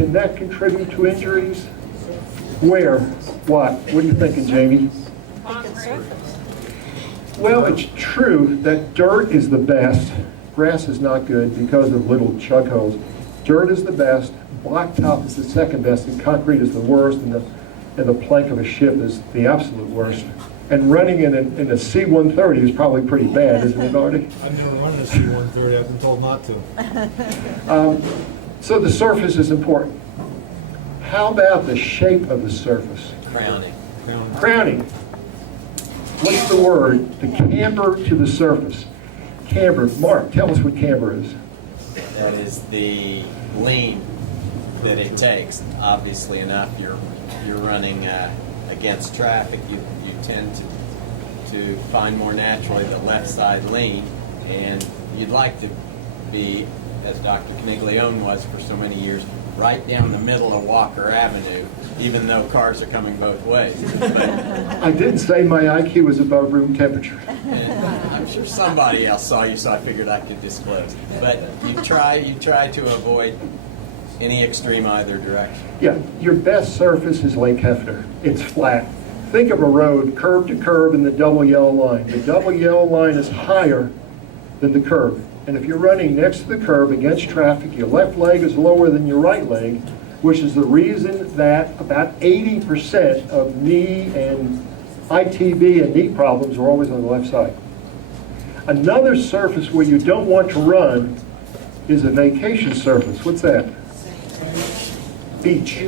can that contribute to injuries? Where? What? What are you thinking, Jamie? Well, it's true that dirt is the best. Grass is not good because of little chug holes. Dirt is the best, blacktop is the second best, and concrete is the worst, and the plank of a ship is the absolute worst. And running in a C-130 is probably pretty bad, isn't it, Artie? I've never run a C-130, I've been told not to. So the surface is important. How about the shape of the surface? Crowning. Crowning. What's the word? The camber to the surface. Camber. Mark, tell us what camber is. That is the lean that it takes. Obviously enough, you're running against traffic. You tend to find more naturally the left side lean, and you'd like to be, as Dr. Coniglione was for so many years, right down the middle of Walker Avenue, even though cars are coming both ways. But I didn't say my IQ was above room temperature. I'm sure somebody else saw you, so I figured I could disclose. But you try to avoid any extreme either direction. Yeah, your best surface is Lake Hefner. It's flat. Think of a road, curb to curb, and the double yellow line. The double yellow line is higher than the curb. And if you're running next to the curb against traffic, your left leg is lower than your right leg, which is the reason that about 80% of knee and ITB and knee problems are always on the left side. Another surface where you don't want to run is a vacation surface. What's that? Beach.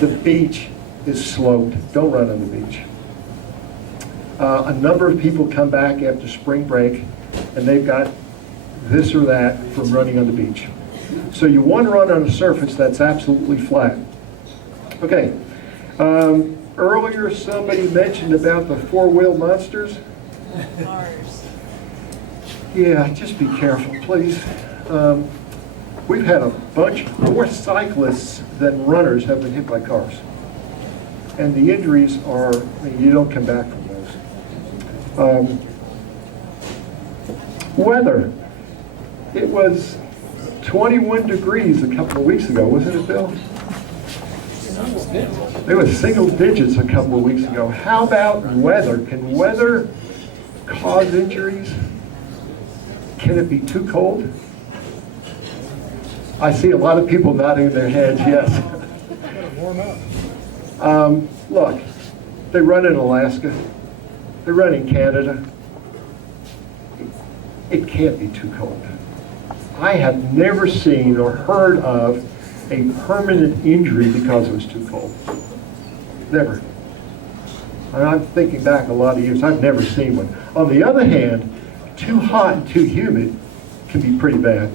The beach is sloped. Don't run on the beach. A number of people come back after spring break and they've got this or that from running on the beach. So you want to run on a surface that's absolutely flat. Okay. Earlier somebody mentioned about the four-wheel monsters. Cars. Yeah, just be careful, please. We've had a bunch more cyclists than runners have been hit by cars. And the injuries are, you don't come back from those. Weather. It was 21 degrees a couple of weeks ago, wasn't it, Bill? It was single digits a couple of weeks ago. How about weather? Can weather cause injuries? Can it be too cold? I see a lot of people nodding their heads, yes. Warm up. Look, they run in Alaska. They run in Canada. It can't be too cold. I have never seen or heard of a permanent injury because it was too cold. Never. And I'm thinking back a lot of years, I've never seen one. On the other hand, too hot and too humid can be pretty bad.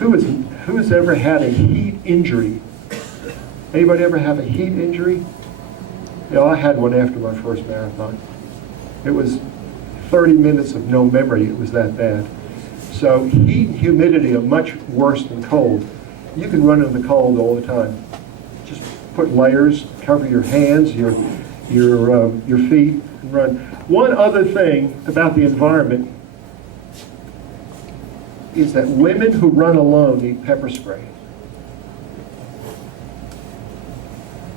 Who has ever had a heat injury? Anybody ever have a heat injury? You know, I had one after my first marathon. It was 30 minutes of no memory. It was that bad. So heat and humidity are much worse than cold. You can run in the cold all the time. Just put layers, cover your hands, your feet, and run. One other thing about the environment is that women who run alone need pepper spray.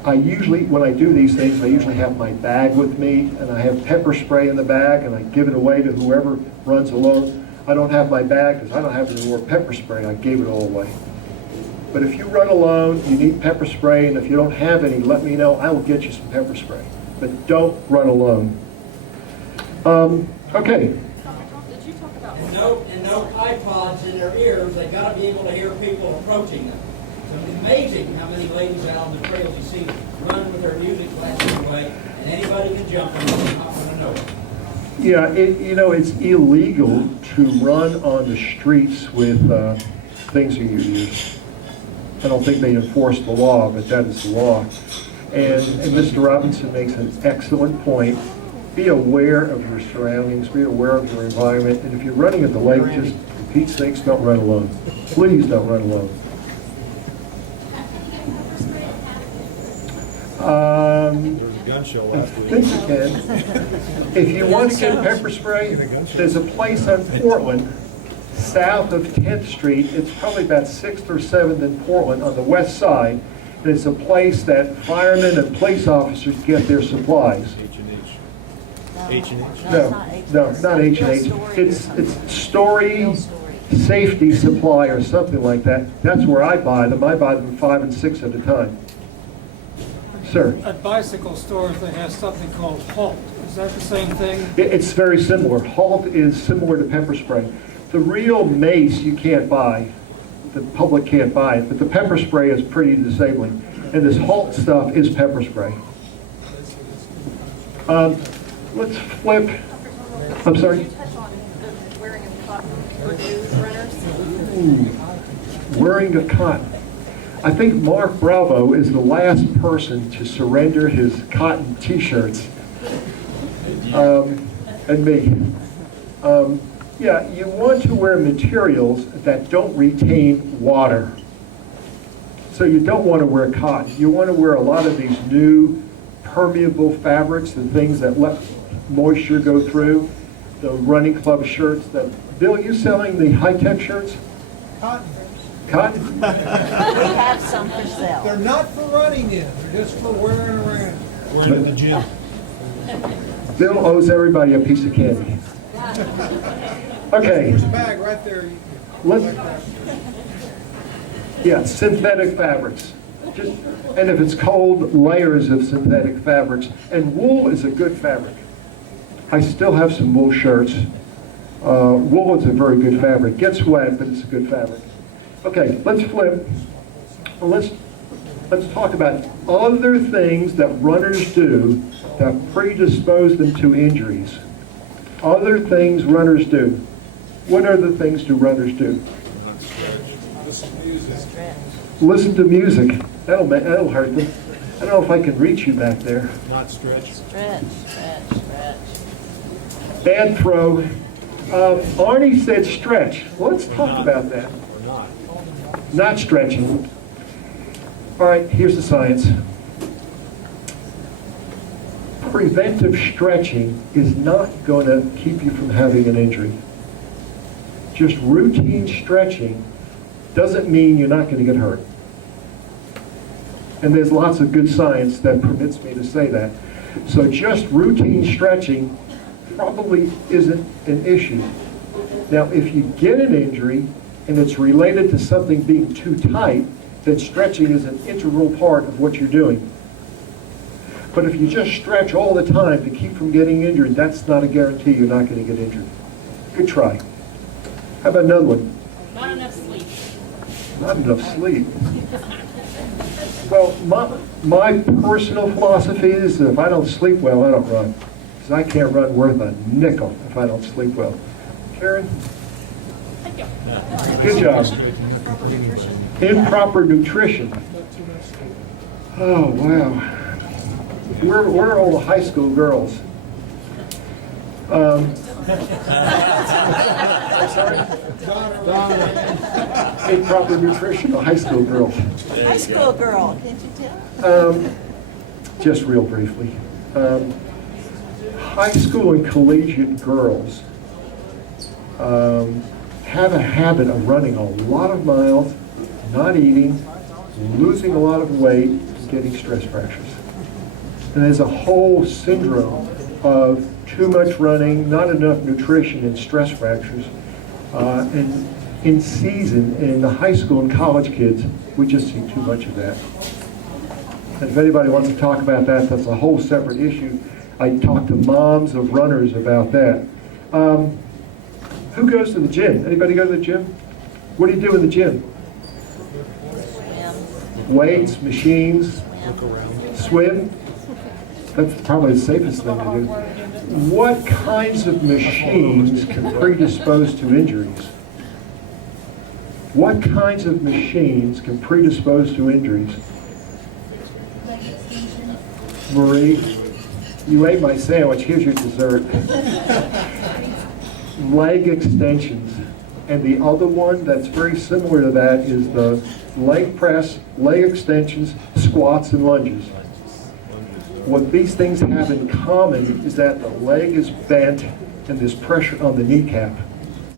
I usually, when I do these things, I usually have my bag with me, and I have pepper spray in the bag, and I give it away to whoever runs alone. I don't have my bag because I don't have any more pepper spray. I gave it all away. But if you run alone, you need pepper spray, and if you don't have any, let me know. I will get you some pepper spray. But don't run alone. Okay. And no iPods in their ears. They got to be able to hear people approaching them. So it's amazing how many ladies out on the trails you see running with their music blasting away, and anybody can jump and they're not going to know it. Yeah, it's illegal to run on the streets with things in your ears. I don't think they enforce the law, but that is the law. And Mr. Robinson makes an excellent point. Be aware of your surroundings, be aware of your environment, and if you're running at the lake, just, for Pete's sakes, don't run alone. Please don't run alone. There was a gun show I last week. think you can. If you want to get pepper spray, there's a place on Portland, south of 10th Street. It's probably about 6th or 7th in Portland on the west side. And it's a place that firemen and police officers get their supplies. H&H. No, not H&H. It's Story Safety Supply or something like that. That's where I buy them. I buy them 5 and 6 at a time. Sir? At bicycle stores, they have something called Halt. Is that the same thing? It's very similar. Halt is similar to pepper spray. The real mace you can't buy. The public can't buy it, but the pepper spray is pretty disabling. And this Halt stuff is pepper spray. Let's flip. I'm sorry? Could you touch on the wearing of cotton for news runners? Wearing a cotton. I think Mark Bravo is the last person to surrender his cotton T-shirts. And me. Yeah, you want to wear materials that don't retain water. So you don't want to wear cotton. You want to wear a lot of these new permeable fabrics and things that let moisture go through. The running club shirts that, Bill, you selling the high-tech shirts? Cotton. Cotton? We have some for sale. They're not for running in, they're just for wearing around. We're in the gym. Bill owes everybody a piece of candy. Okay, There's a bag right there. let's, yeah, synthetic fabrics. And if it's cold, layers of synthetic fabrics. And wool is a good fabric. I still have some wool shirts. Wool is a very good fabric. Gets wet, but it's a good fabric. Okay, let's flip. Let's talk about other things that runners do that predispose them to injuries. Other things runners do. What other things do runners do? Listen to music. That'll hurt them. I don't know if I can reach you back there. Not stretch. Stretch. Bad throw. Arnie said stretch. Let's talk about that. Or not. Not stretching. All right, here's the science. Preventive stretching is not going to keep you from having an injury. Just routine stretching doesn't mean you're not going to get hurt. And there's lots of good science that permits me to say that. So just routine stretching probably isn't an issue. Now, if you get an injury and it's related to something being too tight, then stretching is an integral part of what you're doing. But if you just stretch all the time to keep from getting injured, that's not a guarantee you're not going to get injured. Good try. How about another one? Not enough sleep. Not enough sleep. Well, my personal philosophy is that if I don't sleep well, I don't run. Because I can't run worth a nickel if I don't sleep well. Karen? Good job. Improper nutrition. Oh, wow. Where are all the high school girls? Improper nutrition, a high school girl. High school girl, can't you tell? Just real briefly. High school and collegiate girls have a habit of running a lot of miles, not eating, losing a lot of weight, and getting stress fractures. And there's a whole syndrome of too much running, not enough nutrition, and stress fractures. And in season, in the high school and college kids, we just see too much of that. And if anybody wants to talk about that, that's a whole separate issue. I talk to moms of runners about that. Who goes to the gym? Anybody go to the gym? What do you do in the gym? Swim. Weights, machines, Look around. swim? That's probably the safest thing to do. What kinds of machines can predispose to injuries? What kinds of machines can predispose to injuries? Marie, you ate my sandwich. Here's your dessert. Leg extensions. And the other one that's very similar to that is the leg press, leg extensions, squats, and lunges. What these things have in common is that the leg is bent and there's pressure on the kneecap.